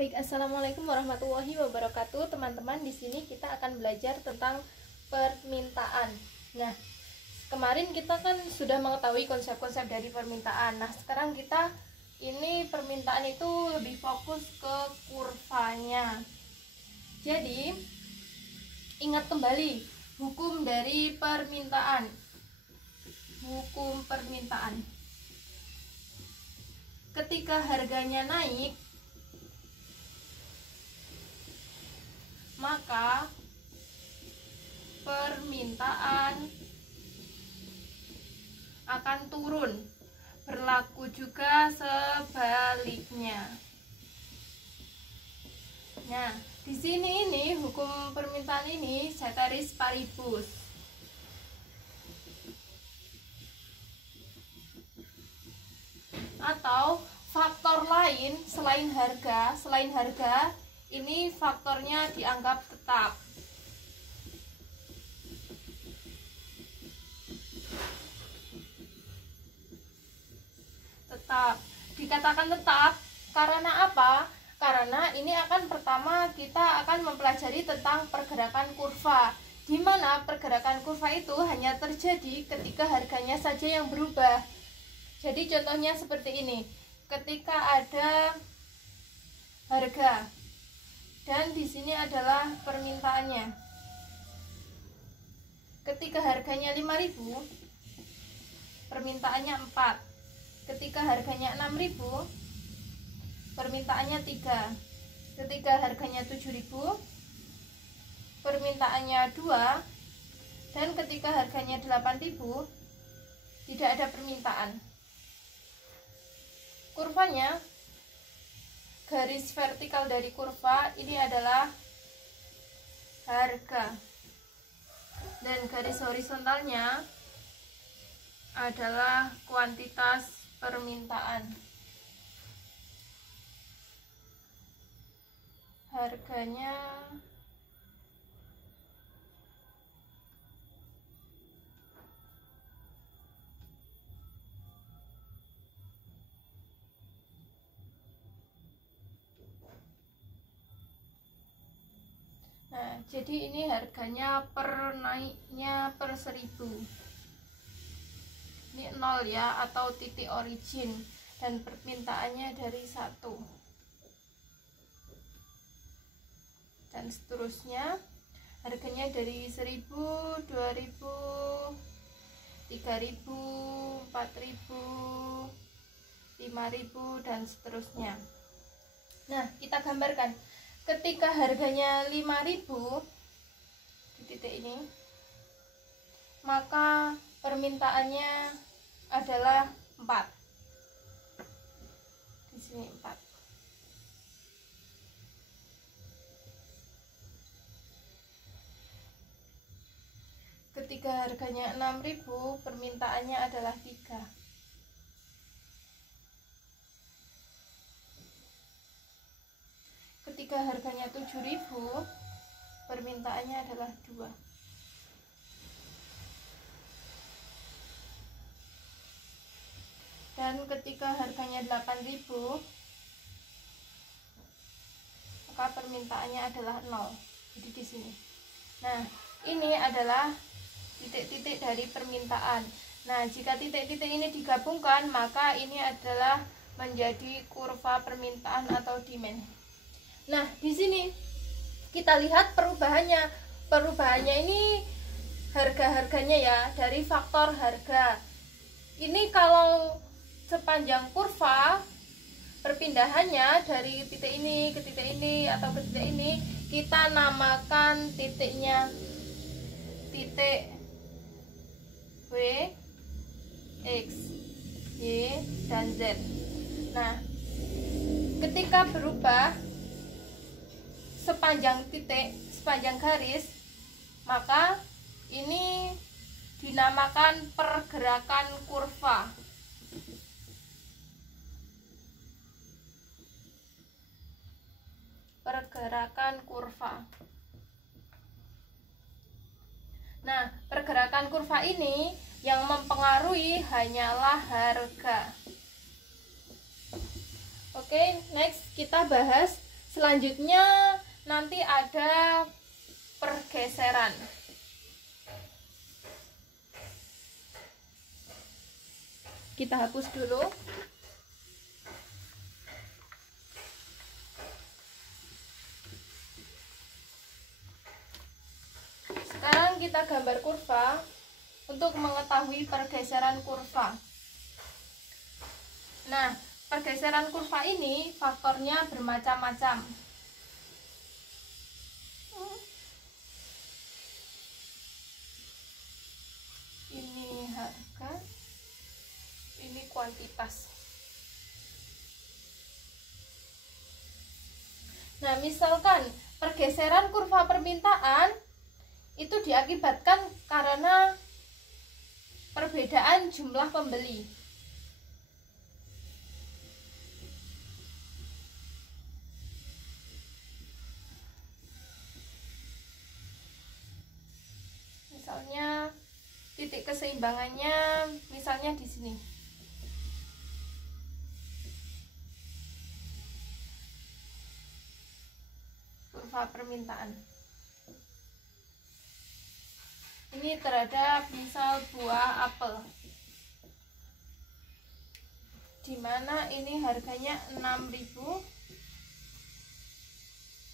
Baik, assalamualaikum warahmatullahi wabarakatuh, teman-teman. Di sini kita akan belajar tentang permintaan. Nah, kemarin kita kan sudah mengetahui konsep-konsep dari permintaan. Nah, sekarang kita ini permintaan itu lebih fokus ke kurvanya. Jadi, ingat kembali hukum dari permintaan. Hukum permintaan. Ketika harganya naik, maka permintaan akan turun. Berlaku juga sebaliknya. Nah, di sini ini hukum permintaan ini ceteris paribus. Atau faktor lain selain harga ini faktornya dianggap tetap. Dikatakan tetap karena apa? Karena ini akan pertama kita akan mempelajari tentang pergerakan kurva, di mana pergerakan kurva itu hanya terjadi ketika harganya saja yang berubah. Jadi contohnya seperti ini. Ketika ada harga dan di sini adalah permintaannya. Ketika harganya 5.000, permintaannya 4. Ketika harganya 6.000, permintaannya 3. Ketika harganya 7.000, permintaannya 2. Dan ketika harganya 8.000, tidak ada permintaan. Kurvanya, garis vertikal dari kurva ini adalah harga, dan garis horizontalnya adalah kuantitas permintaan. Harganya jadi ini harganya per naiknya per 1.000. Ini 0 ya, atau titik origin, dan permintaannya dari 1. Dan seterusnya, harganya dari 1.000, 2.000, 3.000, 4.000, 5.000, dan seterusnya. Nah, kita gambarkan. Ketika harganya 5.000 di titik ini, maka permintaannya adalah 4. Di sini 4. Ketika harganya 6.000, permintaannya adalah 3. Ketika harganya 7.000, permintaannya adalah 2. Dan ketika harganya 8.000, maka permintaannya adalah 0. Jadi di sini. Nah, ini adalah titik-titik dari permintaan. Nah, jika titik-titik ini digabungkan, maka ini adalah menjadi kurva permintaan atau demand. Nah, di sini kita lihat perubahannya. Perubahannya ini harga-harganya ya, dari faktor harga. Ini kalau sepanjang kurva perpindahannya dari titik ini ke titik ini atau ke titik ini, kita namakan titiknya titik W, X, Y, dan Z. Nah, ketika berubah sepanjang titik, sepanjang garis, maka ini dinamakan pergerakan kurva. Pergerakan kurva. Nah, pergerakan kurva ini yang mempengaruhi hanyalah harga. Oke, next kita bahas Selanjutnya nanti ada pergeseran. Kita hapus dulu. Sekarang kita gambar kurva untuk mengetahui pergeseran kurva. Nah, pergeseran kurva ini faktornya bermacam-macam. Ini harga, ini kuantitas. Nah, misalkan pergeseran kurva permintaan itu diakibatkan karena perbedaan jumlah pembeli. Misalnya titik keseimbangannya misalnya di sini. Kurva permintaan. Ini terhadap misal buah apel. Dimana ini harganya 6.000,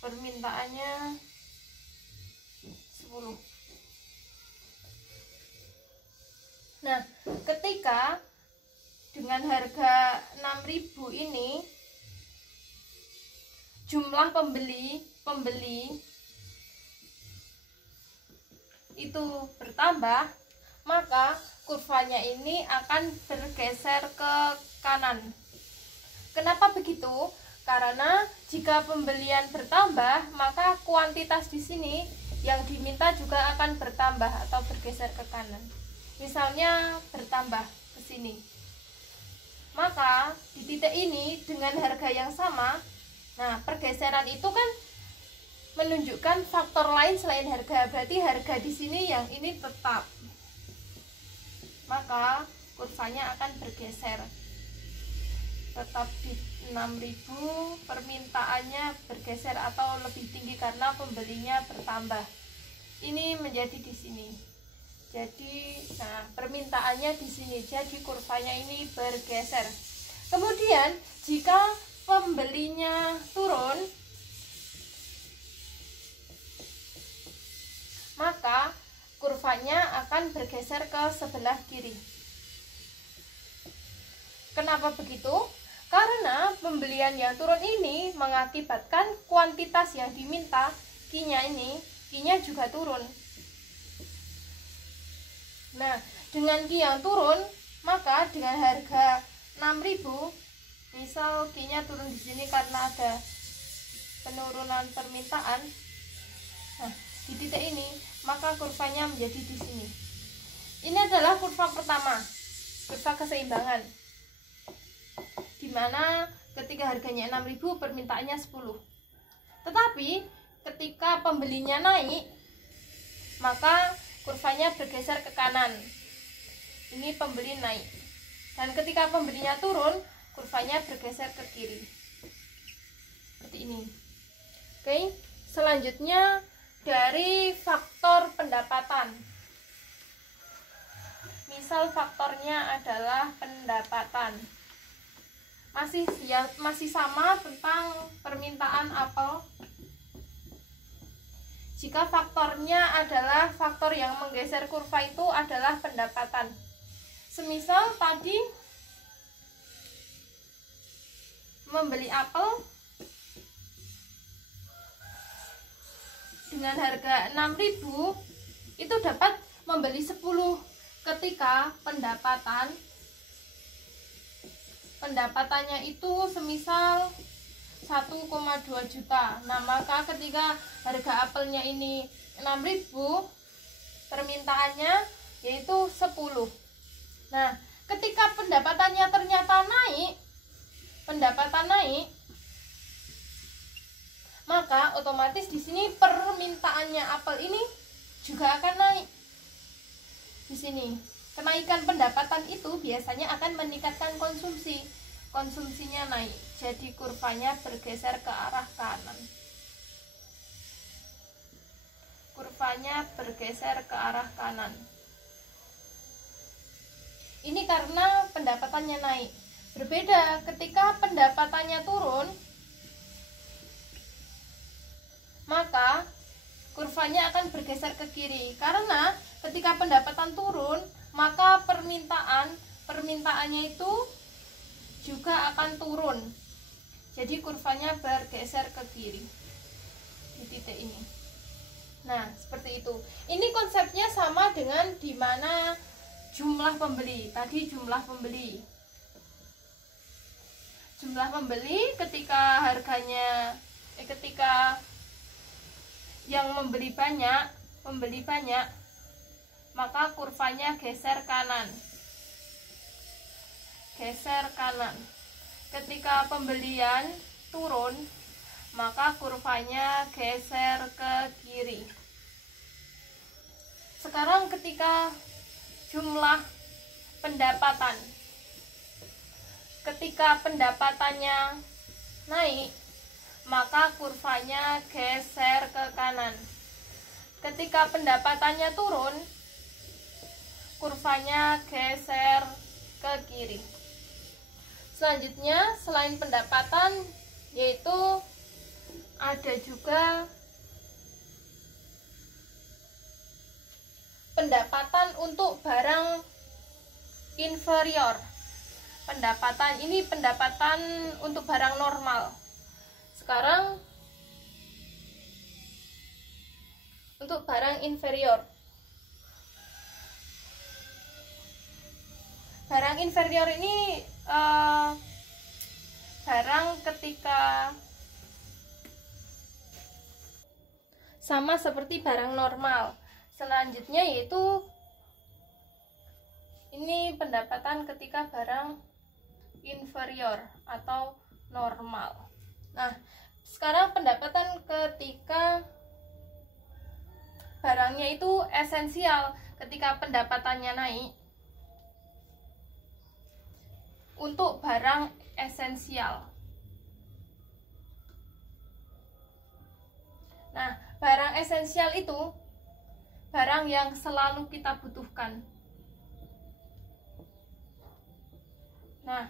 permintaannya 10. Nah, ketika dengan harga 6.000 ini jumlah pembeli itu bertambah, maka kurvanya ini akan bergeser ke kanan. Kenapa begitu? Karena jika pembelian bertambah, maka kuantitas di sini yang diminta juga akan bertambah atau bergeser ke kanan. Misalnya bertambah ke sini. Maka di titik ini dengan harga yang sama, nah pergeseran itu kan menunjukkan faktor lain selain harga. Berarti harga di sini yang ini tetap. Maka kurvanya akan bergeser. Tetap di 6.000, permintaannya bergeser atau lebih tinggi karena pembelinya bertambah. Ini menjadi di sini. Jadi, nah permintaannya di sini. Jadi kurvanya ini bergeser. Kemudian jika pembelinya turun, maka kurvanya akan bergeser ke sebelah kiri. Kenapa begitu? Karena pembelian yang turun ini mengakibatkan kuantitas yang diminta, Q-nya juga turun. Nah, dengan Q yang turun, maka dengan harga 6.000, misal Q-nya turun di sini karena ada penurunan permintaan. Nah, di titik ini, maka kurvanya menjadi di sini. Ini adalah kurva pertama, kurva keseimbangan, dimana ketika harganya 6.000, permintaannya 10. Tetapi ketika pembelinya naik, maka kurvanya bergeser ke kanan. Ini pembeli naik. Dan ketika pembelinya turun, kurvanya bergeser ke kiri. Seperti ini. Oke, selanjutnya dari faktor pendapatan. Misal faktornya adalah pendapatan. Masih sama tentang permintaan apel. Jika faktornya adalah faktor yang menggeser kurva itu adalah pendapatan. Semisal tadi membeli apel dengan harga 6.000, itu dapat membeli 10 ketika pendapatannya itu semisal 1,2 juta. Nah, maka ketika harga apelnya ini 6.000, permintaannya yaitu 10. Nah, ketika pendapatannya ternyata naik, maka otomatis di sini permintaannya apel ini juga akan naik. Di sini kenaikan pendapatan itu biasanya akan meningkatkan konsumsinya naik. jadi kurvanya bergeser ke arah kanan. Kurvanya bergeser ke arah kanan. Ini karena pendapatannya naik. Berbeda ketika pendapatannya turun, maka kurvanya akan bergeser ke kiri. Karena ketika pendapatan turun, maka permintaannya itu juga akan turun. Jadi kurvanya bergeser ke kiri di titik ini. Nah, seperti itu. Ini konsepnya sama dengan di mana jumlah pembeli. Tadi jumlah pembeli. Jumlah pembeli ketika harganya ketika yang membeli banyak, maka kurvanya geser kanan. Geser kanan. Ketika pembelian turun, maka kurvanya geser ke kiri. Sekarang ketika jumlah pendapatan, ketika pendapatannya naik, maka kurvanya geser ke kanan. Ketika pendapatannya turun, kurvanya geser ke kiri. Selanjutnya, selain pendapatan, yaitu ada juga pendapatan untuk barang inferior. Pendapatan ini pendapatan untuk barang normal. Sekarang untuk barang inferior. Barang inferior ini barang ketika sama seperti barang normal. Selanjutnya yaitu ini pendapatan ketika barang inferior atau normal. Nah, sekarang pendapatan ketika barangnya itu esensial, ketika pendapatannya naik. Untuk barang esensial. Nah, barang esensial itu barang yang selalu kita butuhkan. Nah,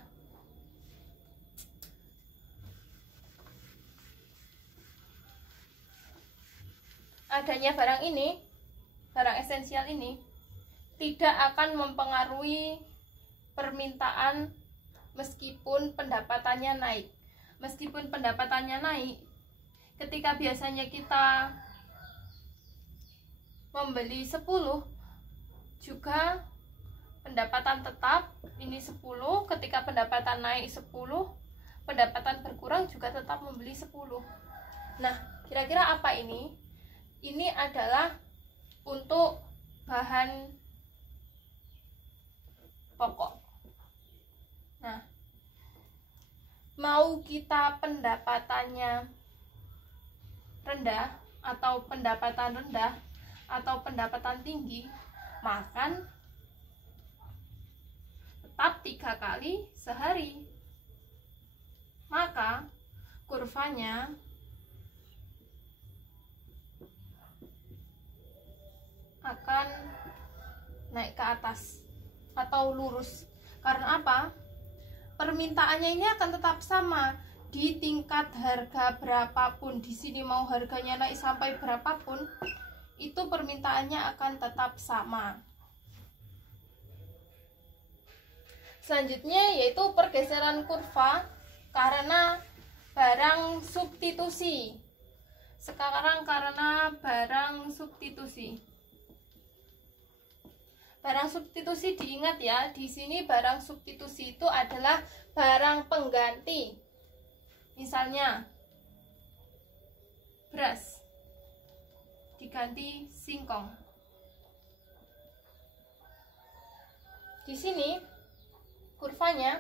adanya barang ini, barang esensial ini, tidak akan mempengaruhi permintaan meskipun pendapatannya naik. Meskipun pendapatannya naik, ketika biasanya kita membeli 10, juga pendapatan tetap ini 10, ketika pendapatan naik 10, pendapatan berkurang juga tetap membeli 10. Nah, kira-kira apa ini? Ini adalah untuk bahan pokok. Nah, mau kita pendapatannya rendah atau pendapatan rendah atau pendapatan tinggi, makan tetap 3 kali sehari. Maka kurvanya akan naik ke atas atau lurus. Karena apa? Permintaannya ini akan tetap sama di tingkat harga berapapun. Di sini mau harganya naik sampai berapapun, itu permintaannya akan tetap sama. Selanjutnya yaitu pergeseran kurva karena barang substitusi. Sekarang karena barang substitusi. Barang substitusi diingat ya, di sini barang substitusi itu adalah barang pengganti. Misalnya beras diganti singkong. Di sini kurvanya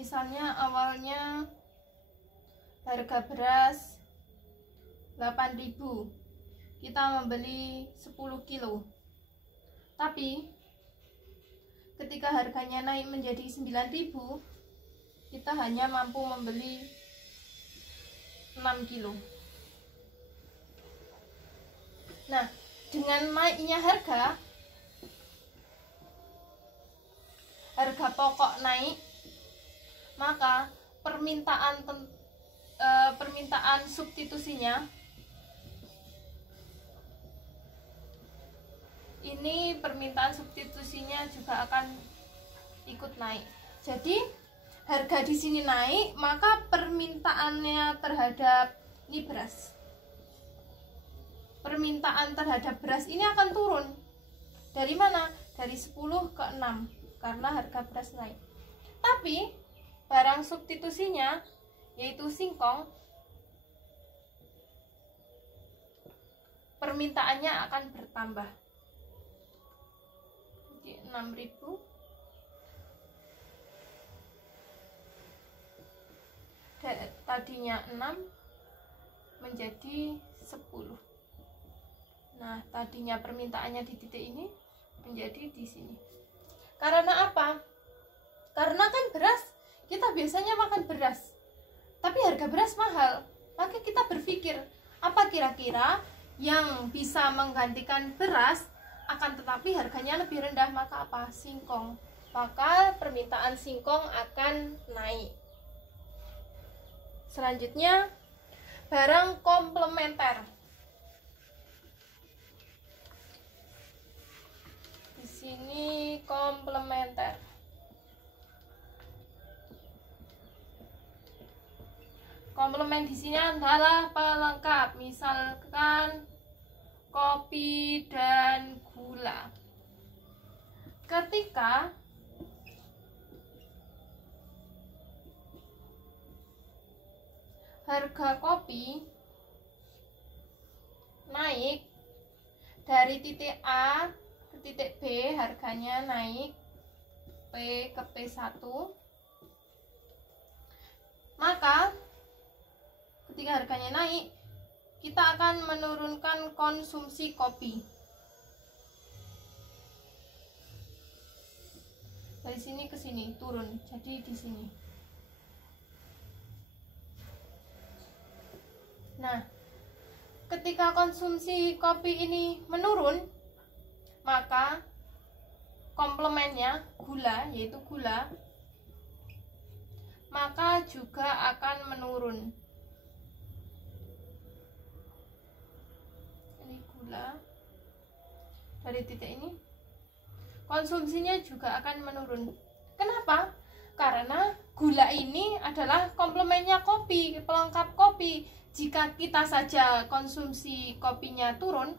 Misalnya awalnya harga beras 8.000, kita membeli 10 kilo. Tapi ketika harganya naik menjadi 9.000, kita hanya mampu membeli 6 kilo. Nah, dengan naiknya harga pokok naik, maka permintaan substitusinya juga akan ikut naik. Jadi harga di sini naik, maka permintaannya terhadap permintaan terhadap beras ini akan turun. Dari mana? Dari 10 ke 6, karena harga beras naik. Tapi barang substitusinya, yaitu singkong, permintaannya akan bertambah. Jadi 6.000 tadinya 6 menjadi 10. Nah, tadinya permintaannya di titik ini menjadi di sini. Karena apa? Karena kan beras, kita biasanya makan beras, tapi harga beras mahal. Maka kita berpikir, apa kira-kira yang bisa menggantikan beras, akan tetapi harganya lebih rendah? Maka apa? Singkong. Maka permintaan singkong akan naik. Selanjutnya, barang komplementer. Di sini komplementer. Komplement di sini adalah pelengkap, misalkan kopi dan gula. Ketika harga kopi naik dari titik A ke titik B, harganya naik P ke P1, maka ketika harganya naik, kita akan menurunkan konsumsi kopi. Dari sini ke sini turun, jadi di sini. Nah, ketika konsumsi kopi ini menurun, maka komplemennya gula, yaitu gula, maka juga akan menurun. Ini gula, dari titik ini konsumsinya juga akan menurun. Kenapa? Karena gula ini adalah komplemennya kopi, pelengkap kopi. Jika kita saja konsumsi kopinya turun,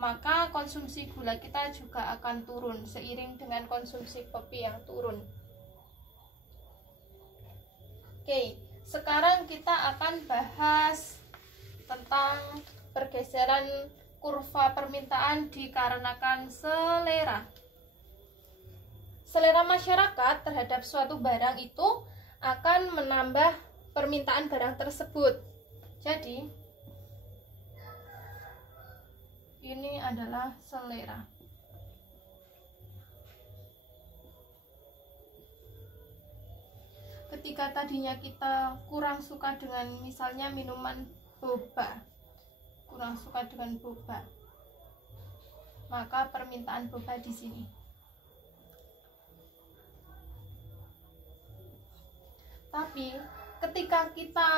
maka konsumsi gula kita juga akan turun seiring dengan konsumsi kopi yang turun. Oke, sekarang kita akan bahas tentang pergeseran kurva permintaan dikarenakan selera. Selera masyarakat terhadap suatu barang itu akan menambah permintaan barang tersebut. Jadi, ini adalah selera. Ketika tadinya kita kurang suka dengan misalnya minuman boba, maka permintaan boba di sini. Tapi ketika kita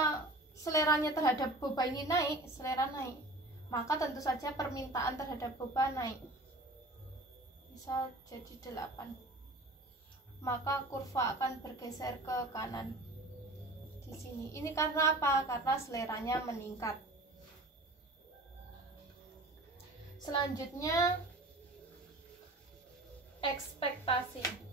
seleranya terhadap boba ini naik, selera naik, maka tentu saja permintaan terhadap boba naik. Misal jadi 8, maka kurva akan bergeser ke kanan di sini. Ini karena apa? Karena seleranya meningkat. Selanjutnya, ekspektasi.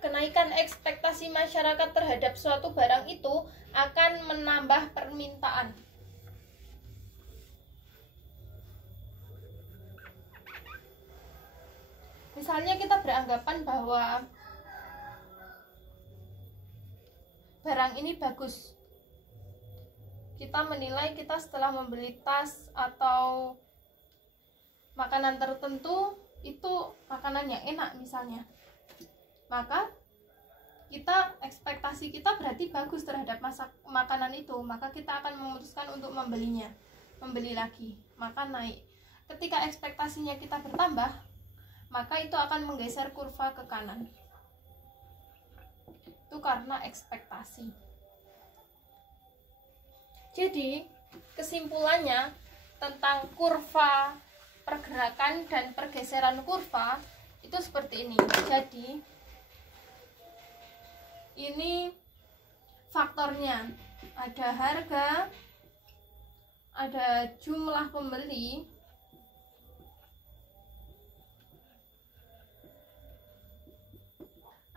Kenaikan ekspektasi masyarakat terhadap suatu barang itu akan menambah permintaan. misalnya kita beranggapan bahwa barang ini bagus, kita menilai, kita setelah membeli tas atau makanan tertentu itu makanan yang enak misalnya, maka kita ekspektasi kita berarti bagus terhadap makanan itu, maka kita akan memutuskan untuk membelinya, membeli lagi, maka naik. Ketika ekspektasinya kita bertambah, maka itu akan menggeser kurva ke kanan. Itu karena ekspektasi. Jadi kesimpulannya tentang kurva pergerakan dan pergeseran kurva itu seperti ini. Jadi ini faktornya, ada harga, ada jumlah pembeli,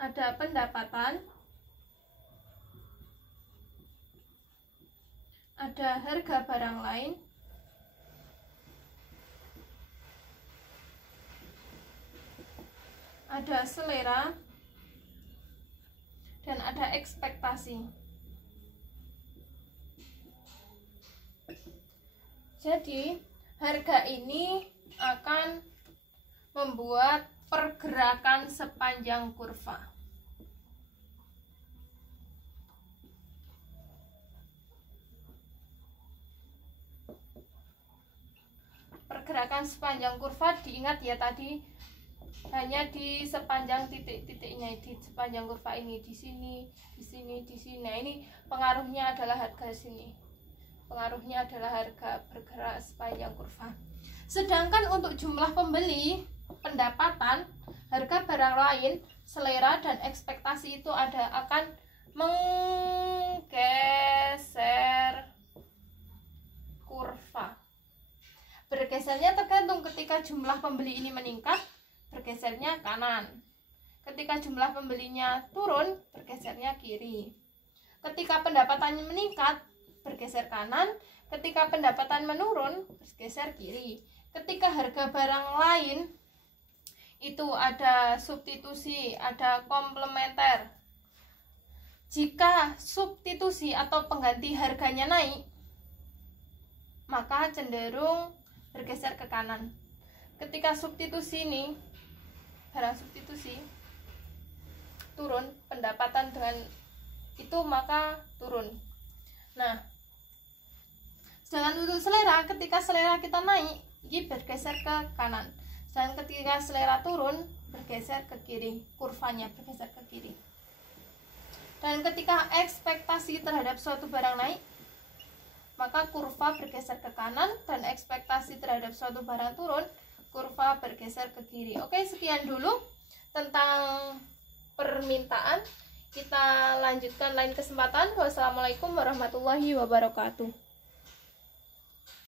ada pendapatan, ada harga barang lain, ada selera, dan ada ekspektasi. Jadi harga ini akan membuat pergerakan sepanjang kurva. Pergerakan sepanjang kurva, diingat ya tadi hanya di sepanjang titik-titiknya, di sepanjang kurva ini, di sini, di sini, di sini. Nah, ini pengaruhnya adalah harga sini. Pengaruhnya adalah harga bergerak sepanjang kurva. Sedangkan untuk jumlah pembeli, pendapatan, harga barang lain, selera, dan ekspektasi itu akan menggeser kurva. Bergesernya tergantung, ketika jumlah pembeli ini meningkat, bergesernya kanan. Ketika jumlah pembelinya turun, bergesernya kiri. Ketika pendapatannya meningkat, bergeser kanan. Ketika pendapatan menurun, bergeser kiri. Ketika harga barang lain itu ada substitusi, ada komplementer. Jika substitusi atau pengganti harganya naik, maka cenderung bergeser ke kanan. Ketika substitusi ini, barang substitusi turun, pendapatan dengan itu maka turun. Nah, sedangkan untuk selera, ketika selera kita naik, ini bergeser ke kanan. Dan ketika selera turun, bergeser ke kiri, kurvanya bergeser ke kiri. Dan ketika ekspektasi terhadap suatu barang naik, maka kurva bergeser ke kanan, dan ekspektasi terhadap suatu barang turun, kurva bergeser ke kiri. Oke, sekian dulu tentang permintaan. Kita lanjutkan lain kesempatan. Wassalamualaikum warahmatullahi wabarakatuh.